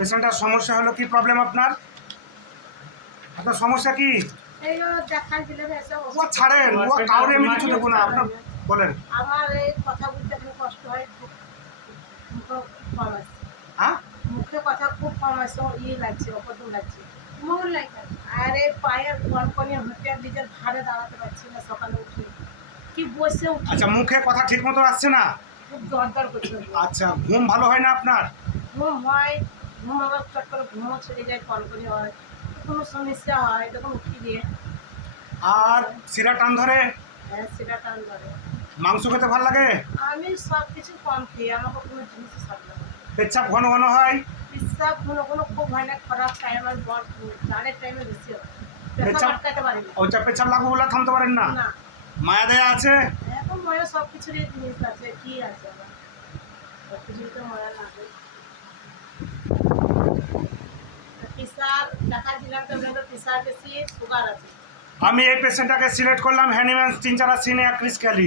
পেশেন্টের সমস্যা হলো কি প্রবলেম আপনার? আপনার সমস্যা কি? ও ছাড়েন ও কাউরে আমি কিছু দেবো না আপনার বলেন। আমার এই কথা বলতে কষ্ট হয় খুব কম আসছে হ্যাঁ? মুখে কথা খুব কম আসছে ও ই লাগছে অপদম লাগছে। মন লাগে আর পায়ের কনকনে হতে নিজের দাঁড়াতে পারছি না সকালে উঠে। কি বসে উঠি? আচ্ছা মুখে কথা ঠিক মতো আসছে না? খুব করছে। আচ্ছা ঘুম ভালো হয় না আপনার? ঘুম হয় ঘুম আবার চট করে ঘুমও ছেড়ে যায় কনকনে হয়। কোনো সমস্যা হয় তখন উঠি দিয়ে আর শিরা টান ধরে? হ্যাঁ সেটা টান ধরে। মাংস খেতে ভালো লাগে? আমি সব কিছু কম খাই আমাকে কোনো জিনিসই সব লাগে না। পেচ্ছাপ ঘন ঘন হয়? পেশাব কোনো কোনো খুব হয় না খারাপ টাইম আমার বর চারের টাইমে বেশি হয়। পেচ্ছাপ- আটকাতে পারি না। ওইটা পেচ্ছাপ লাগবে বলে থামতে পারেন না? মায়া দেয়া আছে? এখন সব কিছুরই জিনিস আছে কি আছে? সব কিছুরই তো লাগে আমি এই পেশেন্টটাকে সিলেক্ট করলাম হ্যানিম্যান তিন চারা সিনে ক্রিস ক্যালি